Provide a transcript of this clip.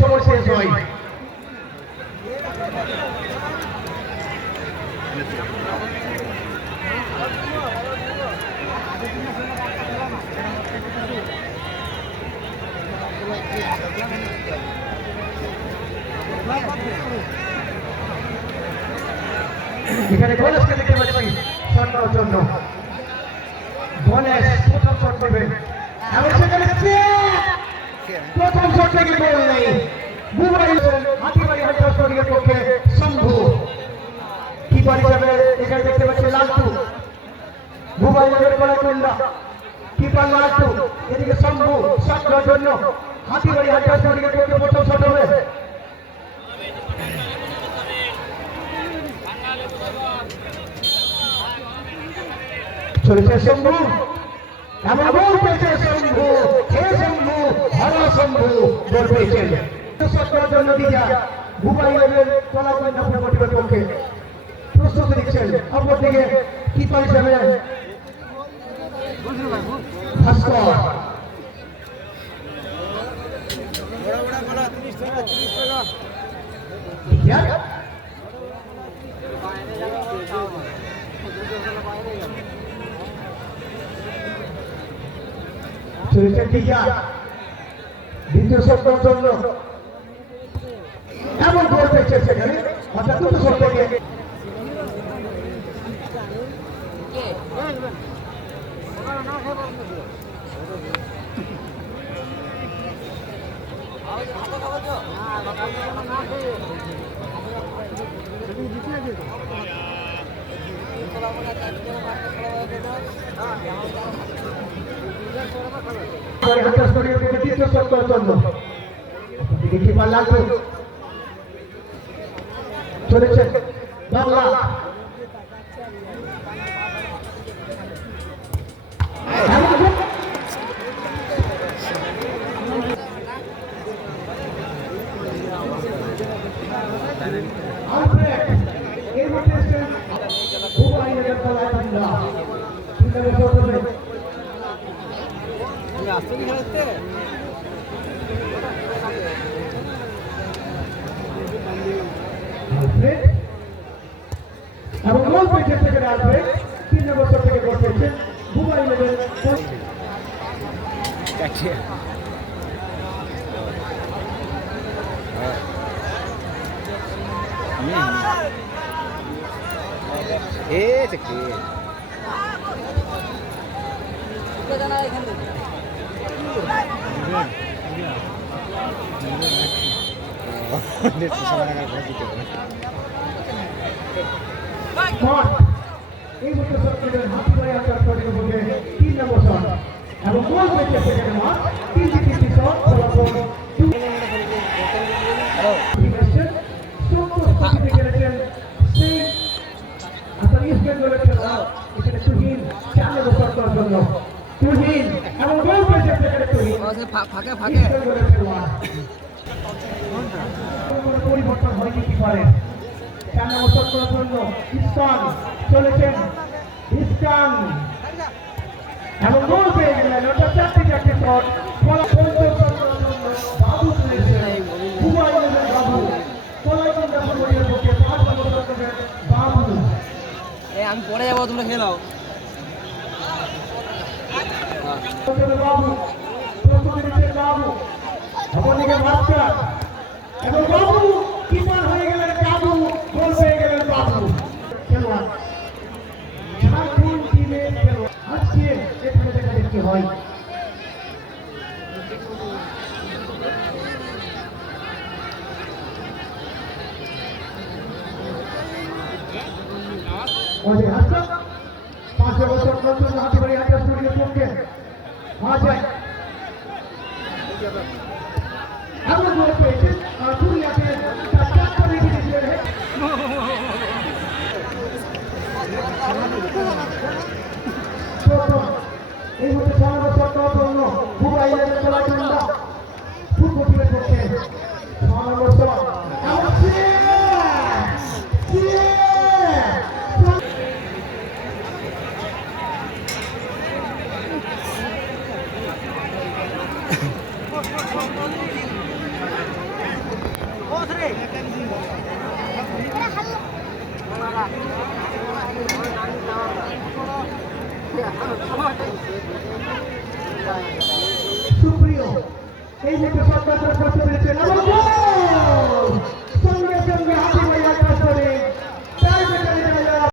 সময় শেষ হয়। এখানে গণেশকে দেখতে পাচ্ছি স্বর্ণর জন্য। গণেশ প্রথম শট নেবে এবং সেখানে প্রথম শট থেকে গোল নেই। বুবাই হাতিবাড়ি হাজার পক্ষে শম্ভু। কিপার হিসাবে এখানে দেখতে পাচ্ছি লালটু। বুবাই নগর কলাকুন্ডা কিপার লালটু, এদিকে শম্ভু শটর জন্য হাতিবাড়ি হাজার পক্ষে প্রথম শট হবে। চলেছে শম্ভু। এমন পেয়েছে শম্ভু। হে শম্ভু। হরা শম্ভু গোল পেয়েছেন সত্তর জন্য দিজা মোবাইলের কলাকন্দা ফুটবলের পক্ষে প্রস্তুতি দিচ্ছেন অপরদিকে কিপার হিসেবে ভাস্কর দিজা চলেছে দিজা দ্বিতীয় জন্য এমন গোল পেয়েছে সেখানে। অর্থাৎ দুটো শট থেকে। পরে সরিয়ে দিয়ে দ্বিতীয় সত্তর চলেছে বাংলা এবং গোল পেয়েছে সেখানে আলফ্রেড তিন শট থেকে গোল পেয়েছে ভুবাই নগর Ese que. শট এই মুহূর্তে শট করেন হাতিবাড়ি আচার করে বলে তিন নম্বর শট এবং গোল পেয়েছে সেখানে মাঠ তিনটি তিনটি শট ফলাফল তুহিন এবং গোল পেয়েছে সেখানে তুহিন ফাঁকে ফাঁকে। পরিবর্তন হয়নি কি করার জন্য চলেছেন এবং গোল পেয়ে গেলেন ওটা চারটি চারটি শট বাবু বাবু আমি পরে যাব তোমরা চলেছেন বাবু নিচ্ছেন বাবু হয়ে হয়। পাঁচ বছর পর্যন্ত হাতে হাতে পক্ষে এমন গোল পেয়েছে দুনিয়াতে তার চারটা রেখে দিয়েছিলেন প্রথম এই জন্য মোবাইলের খেলা চন্দা ফুটবল টিমের পক্ষে ছয় নম্বর শট এবং সুপ্রিয় এই মুহূর্তে পাত্র করতে পেরেছে